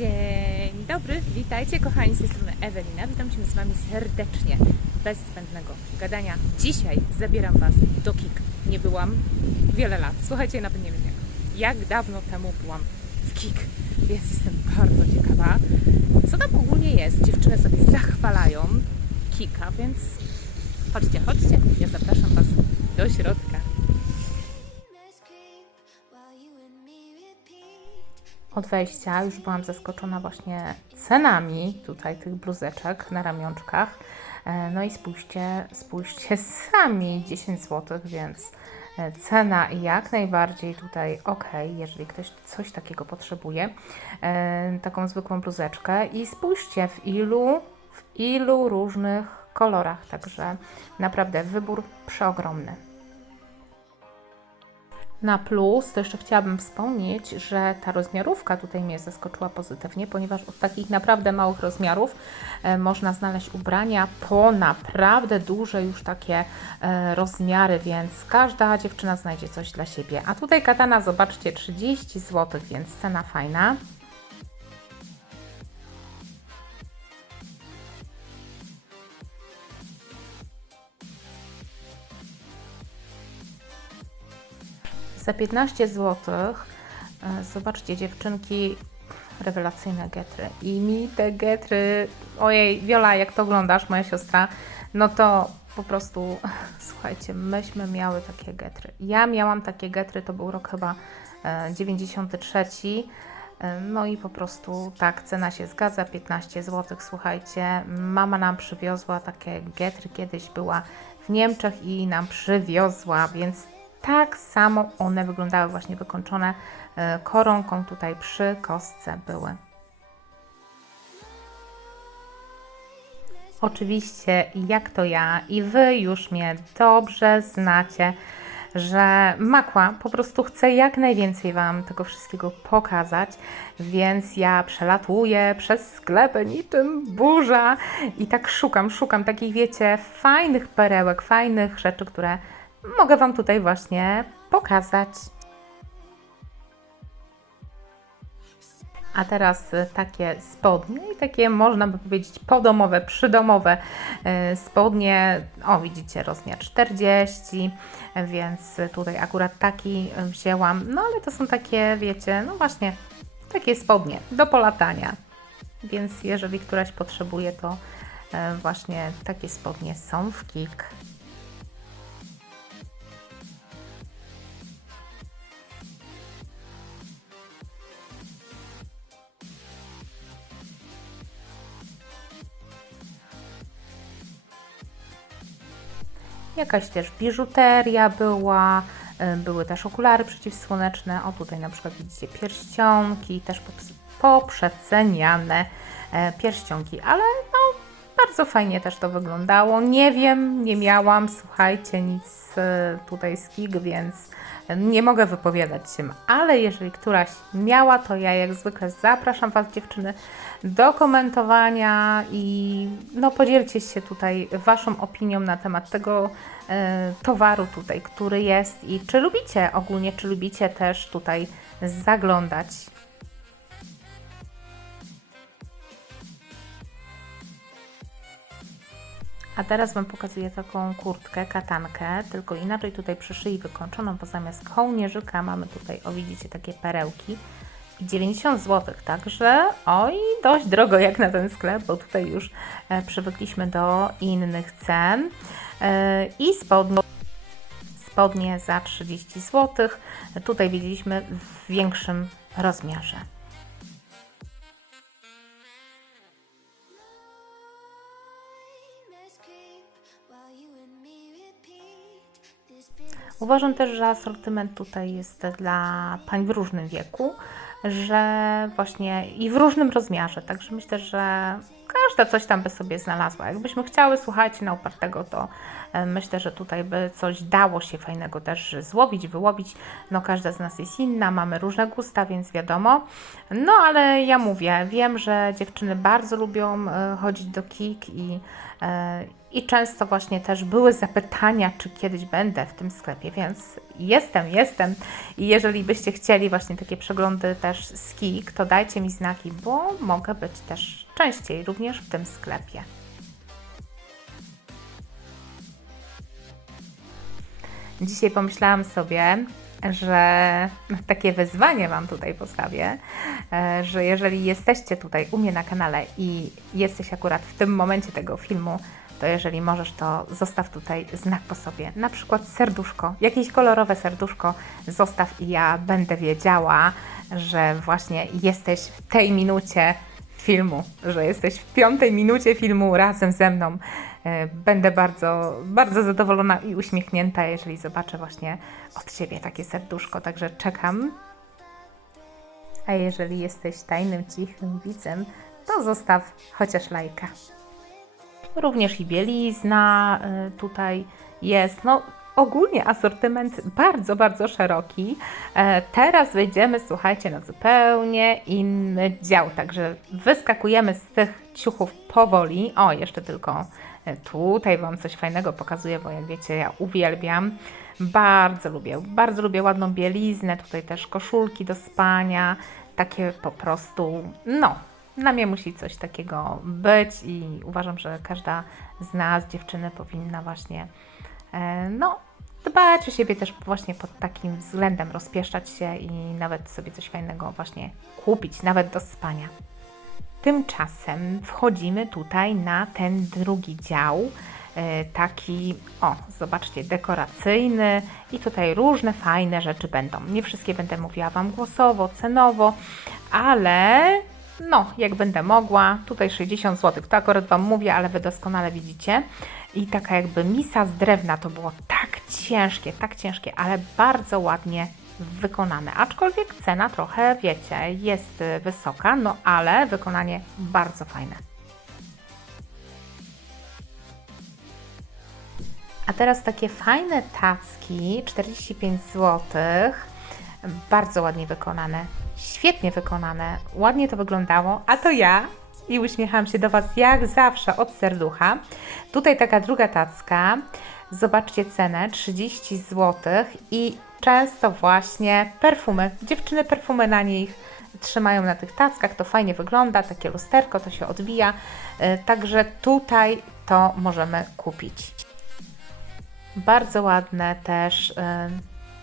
Dzień dobry, witajcie kochani z tej strony Ewelina. Witam Cię z Wami serdecznie, bez zbędnego gadania. Dzisiaj zabieram Was do KIK. Nie byłam wiele lat, słuchajcie, nawet nie wiem jak, jak dawno temu byłam w KIK, więc jestem bardzo ciekawa, co tam ogólnie jest. Dziewczyny sobie zachwalają KIKa, więc chodźcie, chodźcie, ja zapraszam Was do środka. Od wejścia już byłam zaskoczona właśnie cenami tutaj tych bluzeczek na ramionczkach. E, No i spójrzcie, spójrzcie sami 10 zł, więc e, cena jak najbardziej tutaj ok, jeżeli ktoś coś takiego potrzebuje. E, Taką zwykłą bluzeczkę i spójrzcie w ilu, w ilu różnych kolorach, także naprawdę wybór przeogromny. Na plus to jeszcze chciałabym wspomnieć, że ta rozmiarówka tutaj mnie zaskoczyła pozytywnie, ponieważ od takich naprawdę małych rozmiarów e, można znaleźć ubrania po naprawdę duże już takie e, rozmiary, więc każda dziewczyna znajdzie coś dla siebie. A tutaj katana, zobaczcie, 30 zł, więc cena fajna. Za 15 zł, e, zobaczcie dziewczynki, rewelacyjne getry. I mi te getry, ojej, Wiola, jak to oglądasz, moja siostra, no to po prostu, słuchajcie, myśmy miały takie getry. Ja miałam takie getry, to był rok chyba e, 93. E, No i po prostu tak, cena się zgadza, 15 zł. Słuchajcie, mama nam przywiozła takie getry, kiedyś była w Niemczech i nam przywiozła, więc tak samo one wyglądały właśnie wykończone e, koronką tutaj przy kostce były. Oczywiście, jak to ja i Wy już mnie dobrze znacie, że Makła po prostu chce jak najwięcej Wam tego wszystkiego pokazać, więc ja przelatuję przez sklepy niczym burza i tak szukam, szukam takich, wiecie, fajnych perełek, fajnych rzeczy, które mogę Wam tutaj właśnie pokazać. A teraz y, takie spodnie i takie można by powiedzieć podomowe, przydomowe y, spodnie. O, widzicie, rozmiar 40, więc tutaj akurat taki y, wzięłam. No ale to są takie, wiecie, no właśnie, takie spodnie do polatania. Więc jeżeli któraś potrzebuje, to właśnie takie spodnie są w KIK. Jakaś też biżuteria była, y, były też okulary przeciwsłoneczne. O tutaj na przykład widzicie pierścionki, też poprzeceniane e, pierścionki, ale no bardzo fajnie też to wyglądało. Nie wiem, nie miałam, słuchajcie, nic e, tutaj z KIG, więc nie mogę wypowiadać się, ale jeżeli któraś miała, to ja jak zwykle zapraszam Was dziewczyny do komentowania i no podzielcie się tutaj Waszą opinią na temat tego e, towaru tutaj, który jest i czy lubicie ogólnie, czy lubicie też tutaj zaglądać. A teraz Wam pokazuję taką kurtkę, katankę, tylko inaczej tutaj przy szyi wykończoną, bo zamiast kołnierzyka mamy tutaj, o widzicie, takie perełki. I 90 zł, także oj, dość drogo jak na ten sklep, bo tutaj już e, przywykliśmy do innych cen. E, I spodnie, spodnie za 30 zł. Tutaj widzieliśmy w większym rozmiarze. Uważam też, że asortyment tutaj jest dla pań w różnym wieku, że właśnie i w różnym rozmiarze, także myślę, że każda coś tam by sobie znalazła. Jakbyśmy chciały, słuchajcie, na upartego, to e, myślę, że tutaj by coś dało się fajnego też złowić, wyłowić. No każda z nas jest inna, mamy różne gusta, więc wiadomo. No ale ja mówię, wiem, że dziewczyny bardzo lubią e, chodzić do KIK i I często właśnie też były zapytania, czy kiedyś będę w tym sklepie, więc jestem, jestem. I jeżeli byście chcieli właśnie takie przeglądy też z KIK, to dajcie mi znaki, bo mogę być też częściej również w tym sklepie. Dzisiaj pomyślałam sobie, że takie wyzwanie Wam tutaj postawię, e, że jeżeli jesteście tutaj u mnie na kanale i jesteś akurat w tym momencie tego filmu, to jeżeli możesz, to zostaw tutaj znak po sobie, na przykład serduszko, jakieś kolorowe serduszko zostaw i ja będę wiedziała, że właśnie jesteś w tej minucie filmu, że jesteś w piątej minucie filmu razem ze mną. E, Będę bardzo, bardzo zadowolona i uśmiechnięta, jeżeli zobaczę właśnie od Ciebie takie serduszko, także czekam. A jeżeli jesteś tajnym, cichym widzem, to zostaw chociaż lajka. Również i bielizna y, tutaj jest. No, ogólnie asortyment bardzo, bardzo szeroki. E, Teraz wejdziemy, słuchajcie, na zupełnie inny dział. Także wyskakujemy z tych ciuchów powoli. O, jeszcze tylko e, tutaj Wam coś fajnego pokazuję, bo jak wiecie, ja uwielbiam. Bardzo lubię, bardzo lubię ładną bieliznę. Tutaj też koszulki do spania. Takie po prostu, no, na mnie musi coś takiego być i uważam, że każda z nas, dziewczyny, powinna właśnie e, no, dbać o siebie też właśnie pod takim względem, rozpieszczać się i nawet sobie coś fajnego właśnie kupić, nawet do spania. Tymczasem wchodzimy tutaj na ten drugi dział, e, taki, o, zobaczcie, dekoracyjny i tutaj różne fajne rzeczy będą. Nie wszystkie będę mówiła Wam głosowo, cenowo, ale no, jak będę mogła, tutaj 60 zł, to akurat Wam mówię, ale Wy doskonale widzicie. I taka jakby misa z drewna to było tak ciężkie, tak ciężkie, ale bardzo ładnie wykonane. Aczkolwiek cena trochę, wiecie, jest y, wysoka, no ale wykonanie bardzo fajne. A teraz takie fajne tacki, 45 zł, bardzo ładnie wykonane, świetnie wykonane, ładnie to wyglądało, a to ja i uśmiecham się do Was jak zawsze od serducha. Tutaj taka druga tacka, zobaczcie cenę, 30 zł i często właśnie perfumy, dziewczyny perfumy na nich trzymają na tych tackach, to fajnie wygląda, takie lusterko, to się odbija, y, także tutaj to możemy kupić. Bardzo ładne też y,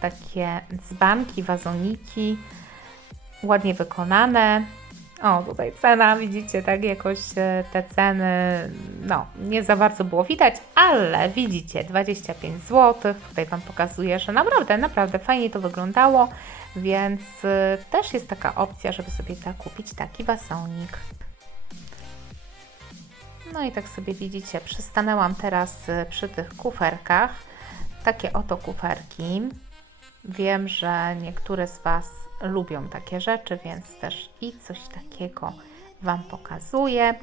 takie dzbanki, wazoniki, ładnie wykonane. O, tutaj cena, widzicie, tak jakoś e, te ceny, no, nie za bardzo było widać, ale widzicie, 25 zł. Tutaj Wam pokazuję, że naprawdę, naprawdę fajnie to wyglądało, więc e, też jest taka opcja, żeby sobie tak kupić taki wasonik. No i tak sobie widzicie, przystanęłam teraz y, przy tych kuferkach. Takie oto kuferki. Wiem, że niektóre z Was lubią takie rzeczy, więc też i coś takiego Wam pokazuję.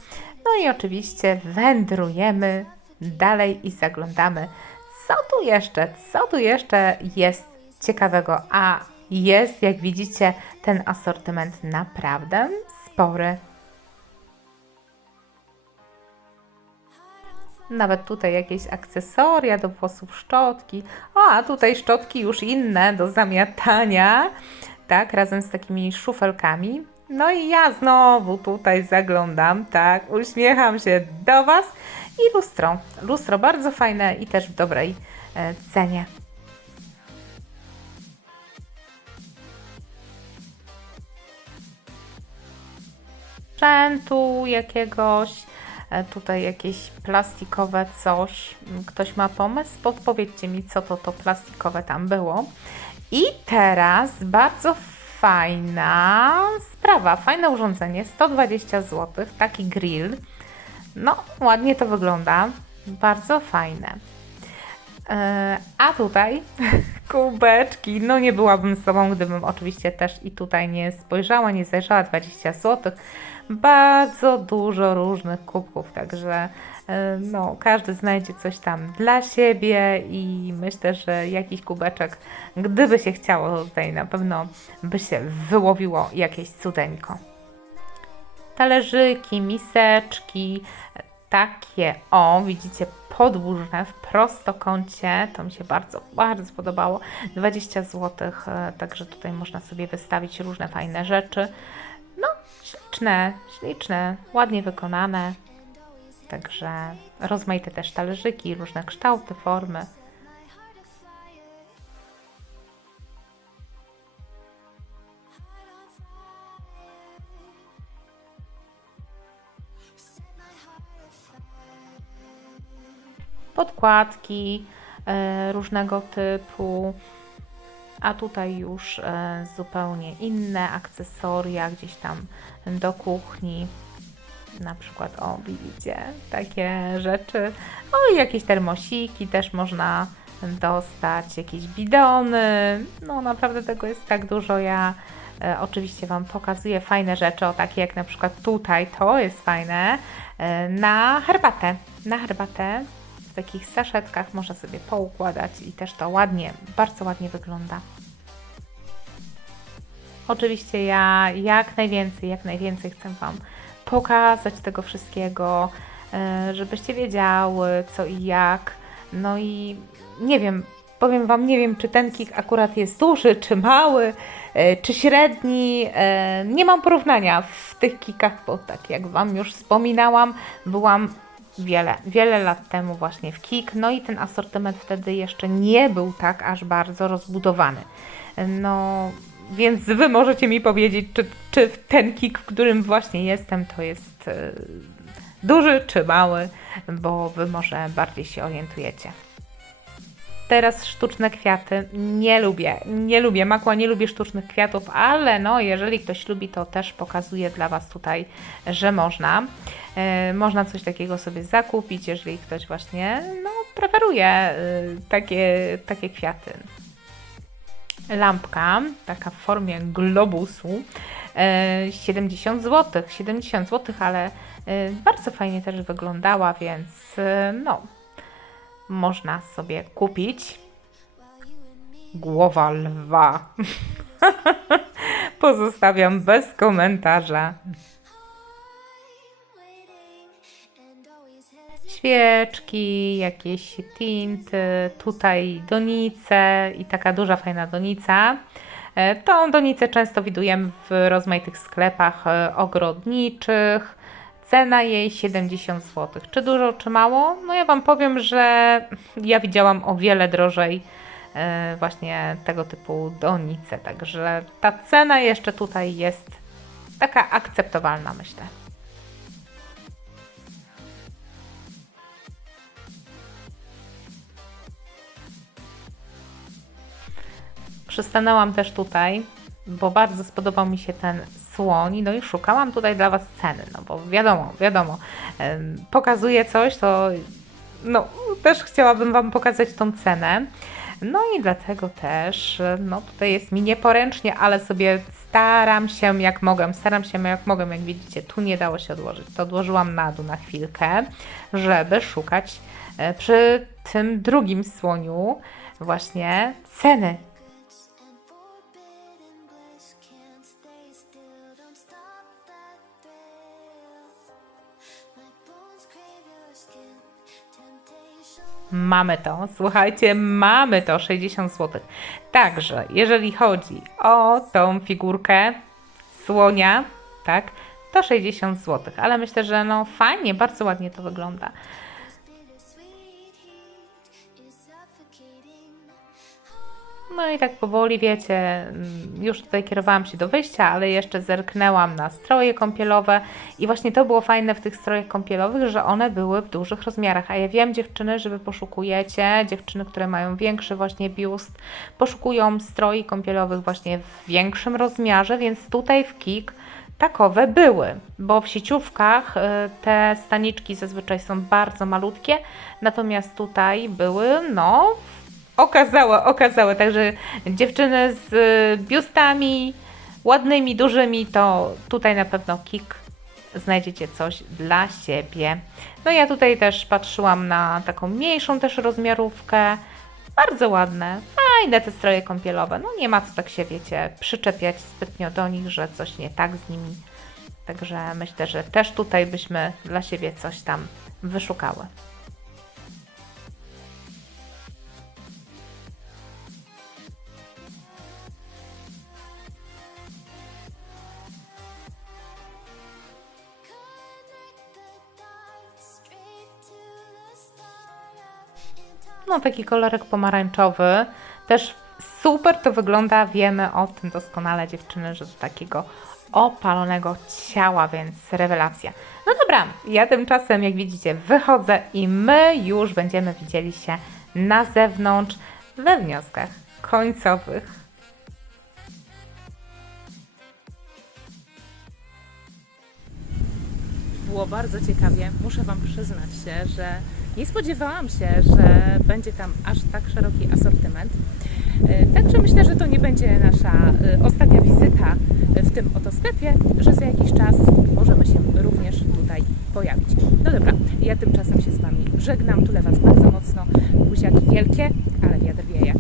No i oczywiście wędrujemy dalej i zaglądamy, co tu jeszcze, co tu jeszcze jest ciekawego. A jest, jak widzicie, ten asortyment naprawdę spory. Nawet tutaj jakieś akcesoria do włosów, szczotki. O, a tutaj szczotki już inne do zamiatania, tak, razem z takimi szufelkami. No i ja znowu tutaj zaglądam, tak, uśmiecham się do Was i lustro. Lustro bardzo fajne i też w dobrej e, cenie. sprzętu jakiegoś, e, tutaj jakieś plastikowe coś. Ktoś ma pomysł? Podpowiedzcie mi, co to to plastikowe tam było. I teraz bardzo fajna sprawa, fajne urządzenie, 120 zł, taki grill. No, ładnie to wygląda, bardzo fajne. E, A tutaj kubeczki. No nie byłabym sobą, gdybym oczywiście też i tutaj nie spojrzała, nie zajrzała 20 zł. Bardzo dużo różnych kubków, także no, każdy znajdzie coś tam dla siebie i myślę, że jakiś kubeczek, gdyby się chciało, tutaj na pewno by się wyłowiło jakieś cudeńko talerzyki, miseczki. takie, o, widzicie, podłużne w prostokącie. To mi się bardzo, bardzo podobało. 20 zł, także tutaj można sobie wystawić różne fajne rzeczy. No, śliczne, śliczne, ładnie wykonane. Także rozmaite też talerzyki, różne kształty, formy. podkładki e, różnego typu, a tutaj już e, zupełnie inne akcesoria gdzieś tam do kuchni. Na przykład, o widzicie, takie rzeczy. O i jakieś termosiki też można dostać, jakieś bidony. No naprawdę tego jest tak dużo. Ja e, oczywiście Wam pokazuję fajne rzeczy, o takie jak na przykład tutaj, to jest fajne, e, na herbatę. Na herbatę w takich saszetkach można sobie poukładać i też to ładnie, bardzo ładnie wygląda. Oczywiście ja jak najwięcej, jak najwięcej chcę Wam pokazać tego wszystkiego, e, żebyście wiedziały co i jak. No i nie wiem, powiem Wam, nie wiem czy ten kik akurat jest duży, czy mały, e, czy średni. E, nie mam porównania w tych kikach, bo tak jak Wam już wspominałam, byłam wiele, wiele lat temu właśnie w KIK, no i ten asortyment wtedy jeszcze nie był tak aż bardzo rozbudowany. No, więc Wy możecie mi powiedzieć, czy, czy ten KIK, w którym właśnie jestem, to jest e, duży czy mały, bo Wy może bardziej się orientujecie. Teraz sztuczne kwiaty. Nie lubię, nie lubię makła, nie lubię sztucznych kwiatów, ale no, jeżeli ktoś lubi, to też pokazuję dla Was tutaj, że można. E, można coś takiego sobie zakupić, jeżeli ktoś właśnie no, preferuje e, takie, takie kwiaty. Lampka, taka w formie globusu, e, 70 zł, 70 zł, ale e, bardzo fajnie też wyglądała, więc e, no, można sobie kupić. Głowa lwa. Pozostawiam bez komentarza. Świeczki, jakieś tinty, tutaj donice i taka duża, fajna donica. E, Tą donicę często widujemy w rozmaitych sklepach e, ogrodniczych. Cena jej 70 zł. Czy dużo, czy mało? No ja Wam powiem, że ja widziałam o wiele drożej e, właśnie tego typu donice. Także ta cena jeszcze tutaj jest taka akceptowalna, myślę. Przystanęłam też tutaj, bo bardzo spodobał mi się ten słoń, no i szukałam tutaj dla Was ceny, no bo wiadomo, wiadomo, pokazuję coś, to no też chciałabym Wam pokazać tą cenę. No i dlatego też, no tutaj jest mi nieporęcznie, ale sobie staram się jak mogę, staram się jak mogę, jak widzicie, tu nie dało się odłożyć, to odłożyłam na dół na chwilkę, żeby szukać e, przy tym drugim słoniu właśnie ceny Mamy to, słuchajcie, mamy to 60 zł. Także, jeżeli chodzi o tą figurkę słonia, tak, to 60 zł, ale myślę, że no fajnie, bardzo ładnie to wygląda. No i tak powoli, wiecie, mm, już tutaj kierowałam się do wyjścia, ale jeszcze zerknęłam na stroje kąpielowe i właśnie to było fajne w tych strojach kąpielowych, że one były w dużych rozmiarach, a ja wiem dziewczyny, że Wy poszukujecie, dziewczyny, które mają większy właśnie biust, poszukują stroi kąpielowych właśnie w większym rozmiarze, więc tutaj w KIK takowe były, bo w sieciówkach y, te staniczki zazwyczaj są bardzo malutkie, natomiast tutaj były, no, okazałe, okazałe. Także dziewczyny z y, biustami ładnymi, dużymi, to tutaj na pewno KIK znajdziecie coś dla siebie. No ja tutaj też patrzyłam na taką mniejszą też rozmiarówkę. Bardzo ładne, fajne te stroje kąpielowe. No nie ma co tak się, wiecie, przyczepiać zbytnio do nich, że coś nie tak z nimi. Także myślę, że też tutaj byśmy dla siebie coś tam wyszukały. No taki kolorek pomarańczowy. Też super to wygląda, wiemy o tym doskonale dziewczyny, że do takiego opalonego ciała, więc rewelacja. No dobra, ja tymczasem jak widzicie wychodzę i my już będziemy widzieli się na zewnątrz we wnioskach końcowych. było bardzo ciekawie. Muszę Wam przyznać się, że nie spodziewałam się, że będzie tam aż tak szeroki asortyment. E, także myślę, że to nie będzie nasza e, ostatnia wizyta e, w tym oto sklepie, że za jakiś czas możemy się również tutaj pojawić. No dobra, ja tymczasem się z Wami żegnam, tule Was bardzo mocno. Buziaki wielkie, ale wiatr wieje.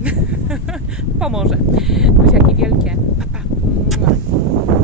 Pomoże. Buziaki wielkie. Pa, pa.